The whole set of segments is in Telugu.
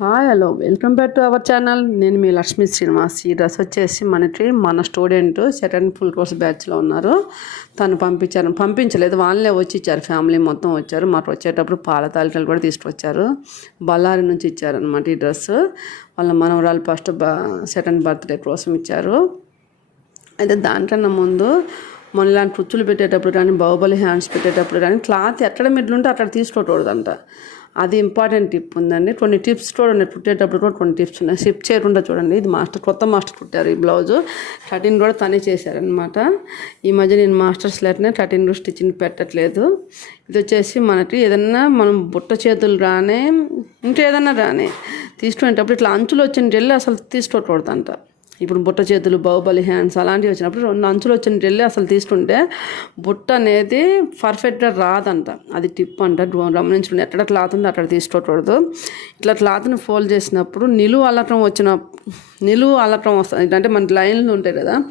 Hi hello welcome back to our channel నేను మీ లక్ష్మీ శ్రీనివాస్. ఈ డ్రెస్ వచ్చేసి మనకి మన స్టూడెంట్ సెకండ్ ఫుల్ కోర్స్ బ్యాచ్లో ఉన్నారు. తను పంపించారు. పంపించలేదు. వాళ్ళే వచ్చి ఇచ్చారు. ఫ్యామిలీ మొత్తం వచ్చారు. మాకు వచ్చేటప్పుడు పాల తాలికలు కూడా తీసుకొచ్చారు. బళ్ళారి నుంచి ఇచ్చారనమాట ఈ డ్రెస్. వాళ్ళ మనవరాలు ఫస్ట్ బ సెకండ్ బర్త్డే కోసం ఇచ్చారు. అయితే దానికన్నా ముందు మన ఇలాంటి పుచ్చులు పెట్టేటప్పుడు కానీ బాహుబలి హ్యాండ్స్ పెట్టేటప్పుడు కానీ క్లాత్ ఎక్కడ మిడ్లుంటే అక్కడ తీసుకోకూడదంట. అది ఇంపార్టెంట్ టిప్ ఉందండి. కొన్ని టిప్స్ కూడా ఉన్నాయి. కుట్టేటప్పుడు కూడా కొన్ని టిప్స్ ఉన్నాయి. స్టిప్ చేయకుండా చూడండి. ఇది మాస్టర్ కొత్త మాస్టర్ కుట్టారు ఈ బ్లౌజు కటింగ్ కూడా తనే చేశారనమాట ఈ మధ్య నేను మాస్టర్స్ లేటనే కటింగ్ స్టిచ్చింగ్ పెట్టట్లేదు. ఇది వచ్చేసి మనకి ఏదన్నా మనం బుట్ట చేతులు రానే ఇంకా ఏదన్నా రానే తీసుకునేటప్పుడు ఇట్లా అంచులు వచ్చిన వెళ్ళి అసలు తీసుకోకూడదంట. ఇప్పుడు బుట్ట చేతులు బాహుబలి హ్యాండ్స్ అలాంటివి వచ్చినప్పుడు రెండు అంచులు వచ్చిన వెళ్ళి అసలు తీసుకుంటే బుట్ట అనేది పర్ఫెక్ట్గా రాదంట. అది టిప్ అంట గమనించుకుంటే ఎక్కడ క్లాత్ ఉందో అక్కడ తీసుకోకూడదు. ఇట్లా క్లాత్ని ఫోల్డ్ చేసినప్పుడు నిలువు అల్లటం వచ్చిన నిలువు అల్లటం వస్తుంది. అంటే మన లైన్లు ఉంటాయి కదా.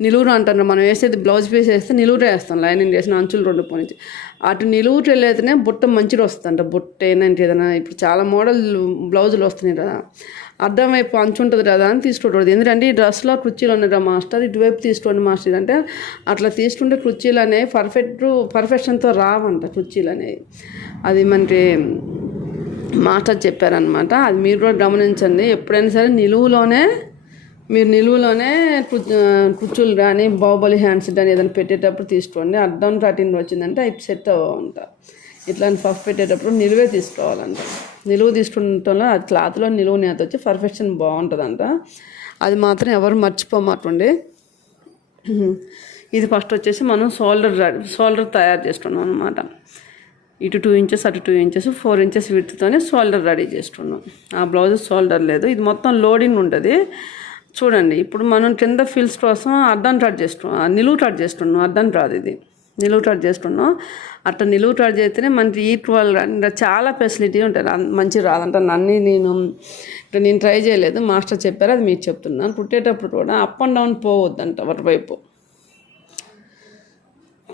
నిలువురు అంటారు. మనం వేసేది బ్లౌజ్ పీస్ వేస్తే నిలువురే వేస్తాం. లైనింగ్ వేసిన అంచులు రెండు పోనించి అటు నిలువు వెళ్ళేతేనే బుట్ట మంచిగా వస్తుందంట. బుట్ట ఏంటంటే ఏదైనా ఇప్పుడు చాలా మోడల్ బ్లౌజులు వస్తున్నాయి కదా. అర్థం వైపు అంచు ఉంటుంది కదా అని తీసుకోకూడదు. ఎందుకంటే ఈ డ్రెస్లో కుర్చీలు ఉన్నాయి కదా మాస్టర్ ఇటువైపు తీసుకోండి మాస్టర్. అంటే అట్లా తీసుకుంటే కుర్చీలు అనేవి పర్ఫెక్ట్ పర్ఫెక్షన్తో రావంట కుర్చీలు అనేవి. అది మనకి మాస్టర్ చెప్పారనమాట అది మీరు కూడా గమనించండి. ఎప్పుడైనా సరే నిలువులోనే మీరు నిలువులోనే కుర్చీలు కానీ బాహుబలి హ్యాండ్స్ కానీ ఏదైనా పెట్టేటప్పుడు తీసుకోండి. అర్థం థర్టీన్ వచ్చిందంటే అవి సెట్ అవ్వంట ఇట్లాంటి పఫ్ పెట్టేటప్పుడు నిలువే తీసుకోవాలంట. నిలువు తీసుకుంటంలో ఆ క్లాత్లో నిలువు నేత వచ్చి పర్ఫెక్షన్ బాగుంటుందంట. అది మాత్రం ఎవరు మర్చిపోమాటండి ఇది ఫస్ట్ వచ్చేసి మనం షోల్డర్ షోల్డర్ తయారు చేసుకున్నాం అనమాట ఇటు టూ ఇంచెస్ అటు టూ ఇంచెస్ ఫోర్ ఇంచెస్ విత్తుతోనే షోల్డర్ రెడీ చేసుకున్నాం. ఆ బ్లౌజ్ షోల్డర్ లేదు. ఇది మొత్తం లోడింగ్ ఉంటుంది. చూడండి ఇప్పుడు మనం కింద ఫిల్స్ కోసం అర్థం కట్ చేస్తున్నాం నిలువు కట్ చేస్తున్నాం అర్థం రాదు ఇది. నిలువు టట్ అట్లా నిలువు చేస్తేనే మనకి ఈక్వల్ చాలా ఫెసిలిటీ ఉంటుంది. మంచి రాదంట. అన్నీ నేను ఇక్కడ నేను ట్రై చేయలేదు. మాస్టర్ చెప్పారు అది మీకు చెప్తున్నాను. కుట్టేటప్పుడు కూడా అప్ అండ్ డౌన్ పోవద్దంట ఒకవైపు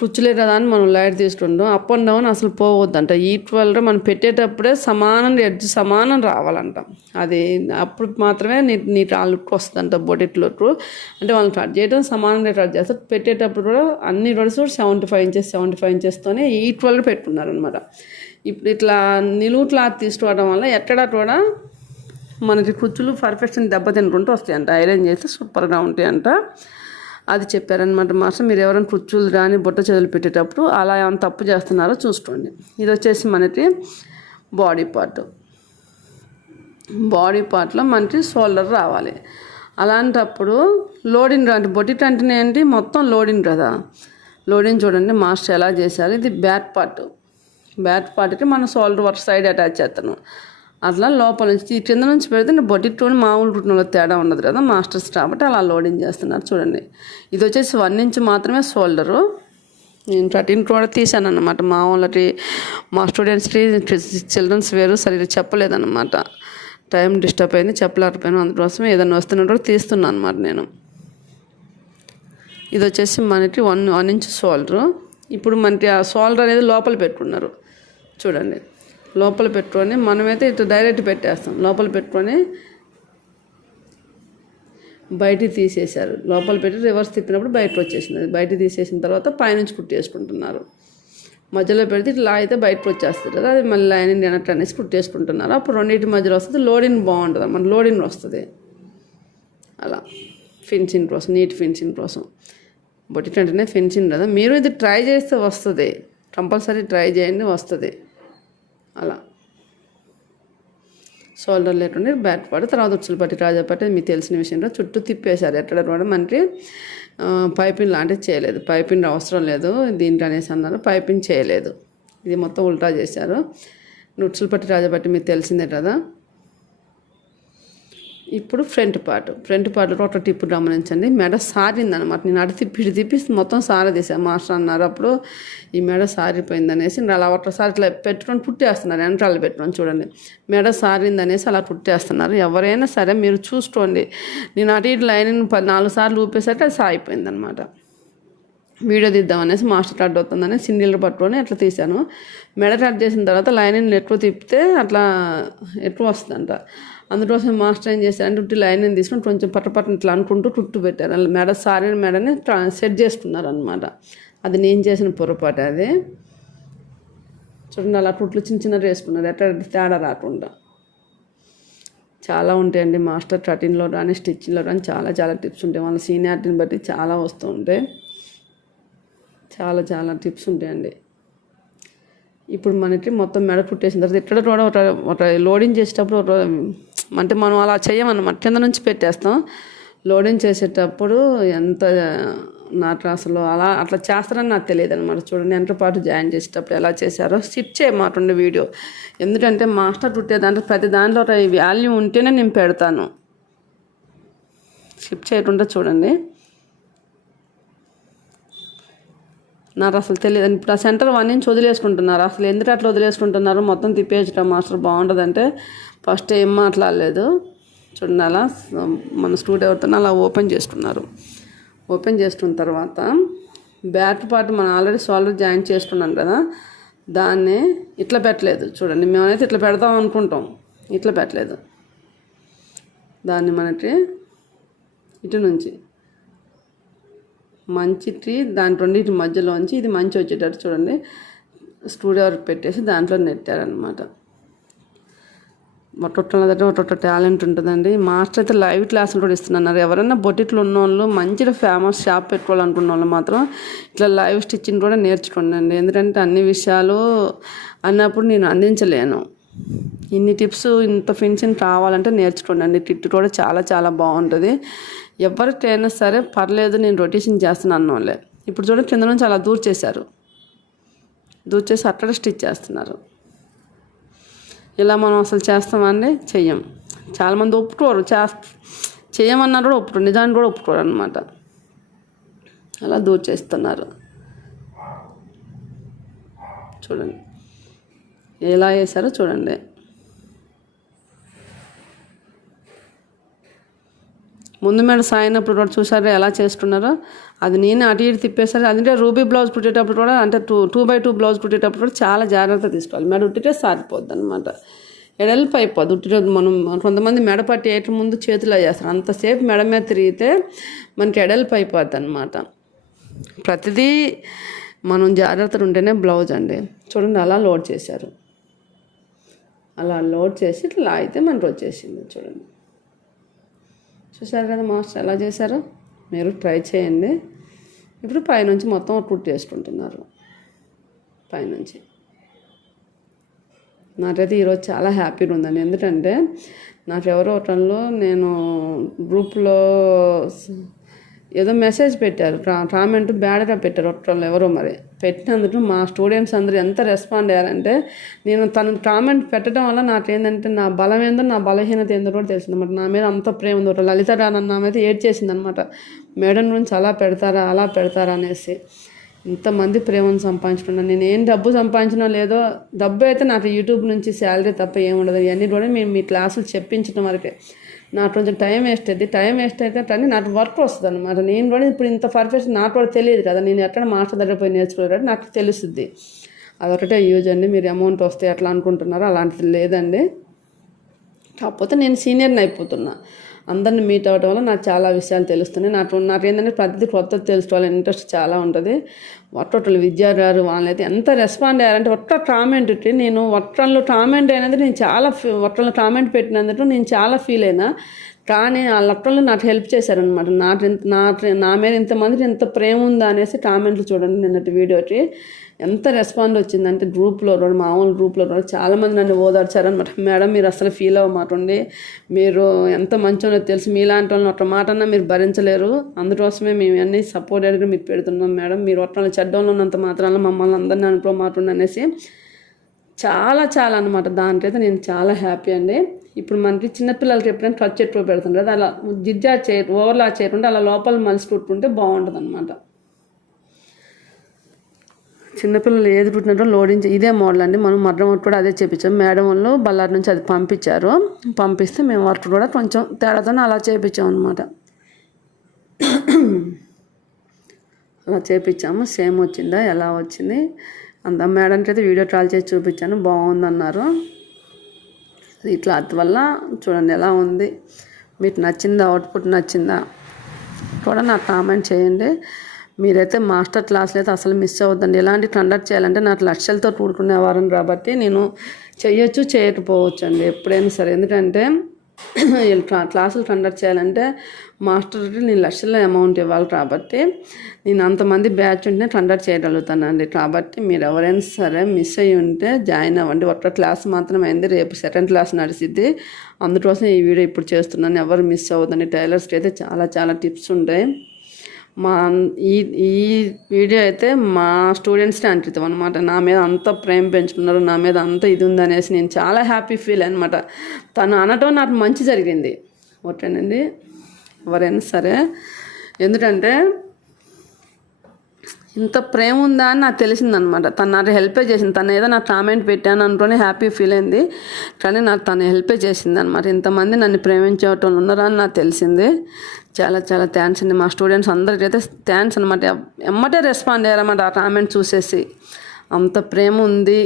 కుర్చీలే కదా అని మనం లైట్ తీసుకుంటాం. అప్ అండ్ డౌన్ అసలు పోవద్దంట. ఈక్వల్గా మనం పెట్టేటప్పుడే సమానం ఎడ్జ్ సమానం రావాలంట. అది అప్పుడు మాత్రమే నీ నీ లుక్ వస్తుందంట బొడెట్ అంటే వాళ్ళని కట్ చేయడం సమానంగా కట్ చేస్తారు పెట్టేటప్పుడు కూడా అన్ని roads seventy five inches seventy five ఇంచెస్తోనే ఈక్వల్గా పెట్టుకున్నారు అనమాట ఇప్పుడు ఇట్లా నిలువు క్లాత్ తీసుకోవడం వల్ల ఎక్కడ కూడా మనకి కుచ్చులు పర్ఫెక్షన్ దెబ్బతింటుంటూ వస్తాయంట. ఐరన్ చేస్తే సూపర్గా ఉంటాయంట. అది చెప్పారనమాట మాస్టర్. మీరు ఎవరైనా కుర్చీలు రాని బుట్ట చదువులు పెట్టేటప్పుడు అలా ఏమైనా తప్పు చేస్తున్నారో చూసుకోండి. ఇది వచ్చేసి మనకి బాడీ పార్ట్. బాడీ పార్ట్లో మనకి షోల్డర్ రావాలి. అలాంటప్పుడు లోడింగ్ అంటే బొట్టి అంటేనే ఏంటి? మొత్తం లోడింగ్ కదా. లోడింగ్ చూడండి మాస్టర్ ఎలా చేశారు. ఇది బ్యాక్ పార్ట్. బ్యాక్ పార్ట్కి మనం షోల్డర్ వర్క్ సైడ్ అటాచ్ చేస్తాను అట్లా లోపల నుంచి ఈ కింద నుంచి పెడితే బొట్టి టోన్ మామూలు కుట్టినలో తేడా ఉండదు కదా మాస్టర్స్ కాబట్టి అలా లోడింగ్ చేస్తున్నారు చూడండి. ఇది వచ్చేసి వన్ ఇంచ్ మాత్రమే షోల్డరు. నేను థర్టీన్ కూడా తీసాను అనమాట మా వాళ్ళకి మా స్టూడెంట్స్కి చిల్డ్రన్స్ వేరు సరిగ్గా చెప్పలేదన్నమాట. టైం డిస్టర్బ్ అయింది చెప్పలేకపోయాను. అందుకోసం ఏదైనా వస్తున్నప్పుడు తీస్తున్నాను అనమాట నేను. ఇది వచ్చేసి మనకి వన్ వన్ ఇంచ్ షోల్డరు. ఇప్పుడు మనకి ఆ షోల్డర్ అనేది లోపల పెట్టుకున్నారు. చూడండి. లోపల పెట్టుకొని మనమైతే ఇటు డైరెక్ట్ పెట్టేస్తాం. లోపల పెట్టుకొని బయటికి తీసేశారు. లోపల పెట్టి రివర్స్ తిప్పినప్పుడు బయటకు వచ్చేసింది. బయట తీసేసిన తర్వాత పైనుంచి కుట్టేసుకుంటున్నారు మధ్యలో పెడితే ఇట్లా అయితే బయటకు వచ్చేస్తుంది కదా అది మళ్ళీ లైనింగ్ వెనక్కి అనేసి కుట్టేసుకుంటున్నారు అప్పుడు రెండింటి మధ్యలో వస్తుంది లోడింగ్ బాగుంటుంది మన లోడింగ్ వస్తుంది. అలా. ఫిన్సింగ్ కోసం నీట్ ఫిన్సింగ్ కోసం. బొట్టి అంటేనే ఫినిషింగ్ కదా. మీరు ఇది ట్రై చేస్తే వస్తుంది. కంపల్సరీ ట్రై చేయండి వస్తుంది. అలా. షోల్డర్ లేకుండా బ్యాట్ పాడు తర్వాత ఉచ్చులు పట్టి రాజాపట్టి మీకు తెలిసిన విషయంలో చుట్టూ తిప్పేశారు. ఎక్కడ కూడా మనకి పైపింగ్ లాంటివి చేయలేదు. పైపింగ్ అవసరం లేదు దీంట్లో అనేసి అన్నారు. పైపింగ్ చేయలేదు. ఇది మొత్తం ఉల్టా చేశారు. నుచ్చులు పట్టి రాజాపట్టి మీకు తెలిసిందే కదా. ఇప్పుడు ఫ్రంట్ పార్ట్. ఫ్రంట్ పార్ట్లో ఒక టిప్పు గమనించండి. మెడ సారిందనమాట. నేను అటు తిప్పి తిప్పి మొత్తం సారదీశాను మాస్టర్ అన్నారు అప్పుడు ఈ మెడ సారిపోయింది అనేసి నేను అలా ఒకసారి ఇట్లా పెట్టుకొని పుట్టేస్తున్నారు వెనకాల పెట్టుకొని చూడండి. మెడ సారింది అనేసి అలా పుట్టేస్తున్నారు ఎవరైనా సరే మీరు చూసుకోండి. నేను అటు ఇటు లైన్ నాలుగు సార్లు ఊపేసరికి అది అనమాట వీడియో తీద్దాం అనేసి మాస్టర్ కట్ అవుతుందని సిండిల్ పట్టుకొని అట్లా తీశాను. మెడ కట్ చేసిన తర్వాత లైనింగ్ ఎక్కువ తిప్పితే అట్లా ఎక్కువ వస్తుందంట. అందుకోసం మాస్టర్ ఏం చేశారంటే ఉట్టి లైనింగ్ తీసుకొని కొంచెం పట్టపట్టిన ఇట్లా అనుకుంటూ చుట్టూ పెట్టారు. అలా మెడ సారిన మెడని సెట్ చేసుకున్నారు అనమాట అది నేను చేసిన పొరపాటు అది. చూడండి అలా కుట్లు చిన్న చిన్నగా వేసుకున్నారు. ఎట్లా తేడా రాకుండా. చాలా ఉంటాయండి మాస్టర్ కటింగ్లో కానీ స్టిచ్చింగ్లో కానీ చాలా చాలా టిప్స్ ఉంటాయి. వాళ్ళ సీనియారిటీని బట్టి చాలా వస్తూ ఉంటాయి. చాలా చాలా టిప్స్ ఉంటాయండి. ఇప్పుడు మనకి మొత్తం మెడ పుట్టేసిన తర్వాత ఇక్కడ కూడా ఒక ఒక లోడింగ్ చేసేటప్పుడు ఒక అంటే మనం అలా చేయమన్నమాట. కింద నుంచి పెట్టేస్తాం. లోడింగ్ చేసేటప్పుడు ఎంత నాకు అసలు అలా అట్లా చేస్తారని నాకు తెలియదు అనమాట చూడండి ఎంత పాటు జాయిన్ చేసేటప్పుడు ఎలా చేశారో స్టిప్ చేయమాటండి వీడియో ఎందుకంటే మాస్టర్ కుట్టే దాంట్లో ప్రతి దాంట్లో ఒక వాల్యూ ఉంటేనే నేను పెడతాను. స్కిప్ చేయకుండా చూడండి. నాకు అసలు తెలియదు ఇప్పుడు ఆ సెంటర్ వన్ నుంచి వదిలేసుకుంటున్నారు. అసలు ఎందుకు అట్లా వదిలేసుకుంటున్నారు? మొత్తం తిప్పేయటం మాస్టర్. బాగుంటుందంటే ఫస్ట్ ఏం మాట్లాడలేదు. చూడండి అలా మన స్టూడియో అలా ఓపెన్ చేసుకున్నారు. ఓపెన్ చేసుకున్న తర్వాత బ్యాట్ పార్ట్ మనం ఆల్రెడీ సోల్డర్ జాయిన్ చేసుకున్నాం కదా దాన్ని ఇట్లా పెట్టలేదు. చూడండి మేమైతే ఇట్లా పెడదాం అనుకుంటాం. ఇట్లా పెట్టలేదు. దాన్ని మనకి ఇటు నుంచి మంచి ట్రీ దాని రెండింటి మధ్యలోంచి ఇది మంచి వచ్చేటట్టు చూడండి. స్టూడియో వరకు పెట్టేసి దాంట్లో నెట్టారనమాట ఒక్కొక్క దగ్గర టాలెంట్ ఉంటుందండి. మాస్టర్ అయితే లైవ్ క్లాసులు కూడా ఇస్తున్నారు ఎవరైనా బొట్టిట్లు ఉన్న వాళ్ళు మంచిగా ఫేమస్ షాప్ పెట్టుకోవాలనుకున్న వాళ్ళు మాత్రం ఇట్లా లైవ్ స్టిచ్చింగ్ కూడా నేర్చుకోండి ఎందుకంటే అన్ని విషయాలు అన్నప్పుడు నేను అందించలేను. ఇన్ని టిప్స్ ఇంత ఫినిషింగ్ కావాలంటే నేర్చుకోండి. అండి టిట్ కూడా చాలా చాలా బాగుంటుంది. ఎవరికైనా సరే పర్లేదు నేను రొటేషన్ చేస్తున్నాను అన్నోళ్ళే. ఇప్పుడు చూడండి కింద నుంచి అలా దూర్ చేశారు. దూర్ చేసి అక్కడ స్టిచ్ చేస్తున్నారు. ఇలా మనం అసలు చేస్తామండి చెయ్యం. చాలామంది ఒప్పుకోరు. చే చేయమన్నారు కూడా ఒప్పుకోరు. నిజాన్ని కూడా ఒప్పుకోరు అనమాట అలా దూర్ చేస్తున్నారు. చూడండి. ఎలా వేసారో చూడండి. ముందు మేడ సాయినప్పుడు కూడా చూసారా ఎలా చేస్తున్నారో? అది నేను అటు ఇటు తిప్పేసరి అందుకే రూబీ బ్లౌజ్ కుట్టేటప్పుడు కూడా అంటే two two by two blouse కుట్టేటప్పుడు కూడా చాలా జాగ్రత్త తీసుకోవాలి. మెడ ఉట్టితే సారిపోద్ది అనమాట ఎడల్పు అయిపోద్ది ఉట్టితే మనం కొంతమంది మెడ పట్టి ఏట ముందు చేతిలో చేస్తారు అంతసేపు మెడ మీద తిరిగితే మనకి ఎడల్పు అయిపోద్ది అనమాట ప్రతిదీ మనం జాగ్రత్తలు ఉంటేనే బ్లౌజ్ అండి. చూడండి అలా లోడ్ చేశారు. అలా లోడ్ చేసి ఇట్లా అయితే మనకు వచ్చేసింది చూడండి. చూసారు కదా మాస్టర్ ఎలా చేశారో? మీరు ట్రై చేయండి. ఇప్పుడు పైనుంచి మొత్తం కుట్ చేసుకుంటున్నారు. పైనుంచి. నాకైతే ఈరోజు చాలా హ్యాపీగా ఉందండి. ఎందుకంటే నాకు ఎవరో ఒకళ్ళు నేను గ్రూప్లో ఏదో మెసేజ్ పెట్టారు. కామెంట్ బ్యాడ్గా పెట్టారు ఒకళ్ళు ఎవరో మరి. పెట్టినందుకు మా స్టూడెంట్స్ అందరూ ఎంత రెస్పాండ్ అయ్యారంటే నేను తను కామెంట్ పెట్టడం వల్ల నాకు ఏంటంటే నా బలం ఏందో నా బలహీనత ఏందో కూడా తెలిసిందన్నమాట. నా మీద అంత ప్రేమ ఉంది. లలిత రానన్న నా మీద ఏడ్ చేసింది అనమాట మేడం గురించి అలా పెడతారా అలా పెడతారా అనేసి. ఇంతమంది ప్రేమను సంపాదించుకున్నాను నేను ఏం డబ్బు సంపాదించినా లేదో డబ్బు అయితే నాకు యూట్యూబ్ నుంచి శాలరీ తప్ప ఏముండదు ఇవన్నీ కూడా మేము మీ క్లాసులు చెప్పించడం వరకే. నాకు కొంచెం టైం వేస్ట్ అయింది టైం వేస్ట్ అయితే అంటే నాకు వర్క్ వస్తుంది అనమాట నేను కూడా ఇప్పుడు ఇంత పర్ఫెక్ట్ నాకు కూడా తెలియదు కదా. నేను ఎక్కడ మాస్టర్ దగ్గర పోయి నేర్చుకోలేదు నాకు తెలుస్తుంది. అదొకటే యూజ్ అండి. మీరు అమౌంట్ వస్తే ఎట్లా అనుకుంటున్నారో అలాంటిది లేదండి. కాకపోతే నేను సీనియర్ని అయిపోతున్నా. అందరిని మీట్ అవ్వడం వల్ల నాకు చాలా విషయాలు తెలుస్తున్నాయి. నాకు నాకు ఏంటంటే ప్రతిదీ కొత్తది తెలుసుకోవాలని ఇంట్రెస్ట్ చాలా ఉంటుంది. ఒట్టొట్టలు విద్యా గారు వాళ్ళైతే ఎంత రెస్పాండ్ అయ్యారంటే ఒక్క కామెంట్ నేను ఒట్టంలో కామెంట్ అయినందుకు నేను చాలా ఒట్టంలో కామెంట్ పెట్టినందుకు నేను చాలా ఫీల్ అయినా. కానీ ఆ లొట్టలు నాకు హెల్ప్ చేశారనమాట నా నా నా మీద ఇంతమంది ఎంత ప్రేమ ఉందా అనేసి కామెంట్లు చూడండి నిన్నటి వీడియోకి. ఎంత రెస్పాండ్ వచ్చిందంటే గ్రూప్లో కూడా మామూలు గ్రూప్లో కూడా చాలామంది నన్ను ఓదార్చారనమాట మేడం మీరు అసలు ఫీల్ అవ్వమాటండి మీరు ఎంత మంచోనో తెలుసు. మీలాంటి వాళ్ళని ఒక మాట అన్నా మీరు భరించలేరు. అందుకోసమే మేము అన్నీ సపోర్టెడ్గా మీకు పెడుతున్నాం మేడం. మీరు ఒట్టాలను చెడ్డంలో ఉన్నంత మాత్రాన మమ్మల్ని అందరినీ అనుకోమాటండి అనేసి. చాలా చాలా అనమాట దాంట్లో నేను చాలా హ్యాపీ అండి. ఇప్పుడు మనకి చిన్నపిల్లలకి ఎప్పుడైనా టచ్ ఎక్కువ పెడుతుంటారు కదా అలా జిజ్జా చే ఓవర్లా చేయకుండా అలా లోపల మలిసి కుట్టుకుంటే బాగుంటుంది అనమాట చిన్నపిల్లలు ఏది పుట్టినారో లోడించి ఇదే మోడల్ అండి. మనం మర్రం వర్క్ కూడా అదే చేపించాం. మేడం వాళ్ళు బళ్ళారి నుంచి అది పంపించారు. పంపిస్తే మేము వర్క్ కూడా కొంచెం తేడాతోనే అలా చేపించాం అనమాట అలా చేపించాము. సేమ్ వచ్చిందా? ఎలా వచ్చింది? అంత మేడంకి అయితే వీడియో కాల్ చేసి చూపించాను. బాగుందన్నారు. ఈ క్లాత్ వల్ల చూడండి ఎలా ఉంది. మీకు నచ్చిందా? అవుట్పుట్ నచ్చిందా? కూడా నాకు కామెంట్ చేయండి. మీరైతే మాస్టర్ క్లాసులు అయితే అసలు మిస్ అవ్వద్దండి. ఎలాంటి కండక్ట్ చేయాలంటే నాకు లక్షలతో కూడుకునేవారని కాబట్టి నేను చేయొచ్చు చేయకపోవచ్చు అండి ఎప్పుడైనా సరే. ఎందుకంటే క్లాసులు కండక్ట్ చేయాలంటే మాస్టర్కి నేను లక్షల అమౌంట్ ఇవ్వాలి కాబట్టి నేను అంతమంది బ్యాచ్ ఉంటే కండక్ట్ చేయగలుగుతానండి. కాబట్టి మీరు ఎవరైనా సరే మిస్ అయ్యి ఉంటే జాయిన్ అవ్వండి. ఒక్క క్లాస్ మాత్రం అయింది. రేపు సెకండ్ క్లాస్ నడిచింది అందుకోసం ఈ వీడియో ఇప్పుడు చేస్తున్నాను. ఎవరు మిస్ అవ్వదండి టైలర్స్కి అయితే చాలా చాలా టిప్స్ ఉంటాయి. మా ఈ ఈ వీడియో అయితే మా స్టూడెంట్స్ని అంకితం అనమాట నా మీద అంత ప్రేమ పెంచుకున్నారు నా మీద అంత ఇది ఉందనేసి నేను చాలా హ్యాపీ ఫీల్ అనమాట తను అనటం నాకు మంచి జరిగింది. ఓకేనండి? ఎవరైనా సరే ఎందుకంటే ఇంత ప్రేమ ఉందా అని నాకు తెలిసిందనమాట. తను నాకు హెల్పే చేసింది. తను ఏదో నాకు కామెంట్ పెట్టాను అనుకుని హ్యాపీ ఫీల్ అయింది. కానీ నాకు తను హెల్పే చేసింది అనమాట ఇంతమంది నన్ను ప్రేమించేటోళ్ళు ఉన్నారా అని నాకు తెలిసింది. చాలా చాలా థ్యాంక్స్ అండి మా స్టూడెంట్స్ అందరికీ అయితే థ్యాంక్స్ అనమాట. ఎమ్మటే రెస్పాండ్ అయ్యారన్నమాట ఆ కామెంట్ చూసేసి. అంత ప్రేమ ఉంది.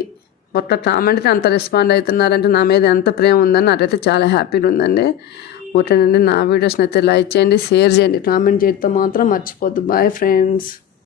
ఒక్క కామెంట్కి అంత రెస్పాండ్ అవుతున్నారంటే నా మీద ఎంత ప్రేమ ఉందని నాకైతే చాలా హ్యాపీగా ఉందండి. ఓకేనండి నా వీడియోస్ని అయితే లైక్ చేయండి షేర్ చేయండి కామెంట్ చేయడంతో మాత్రం మర్చిపోద్దు. Bye friends.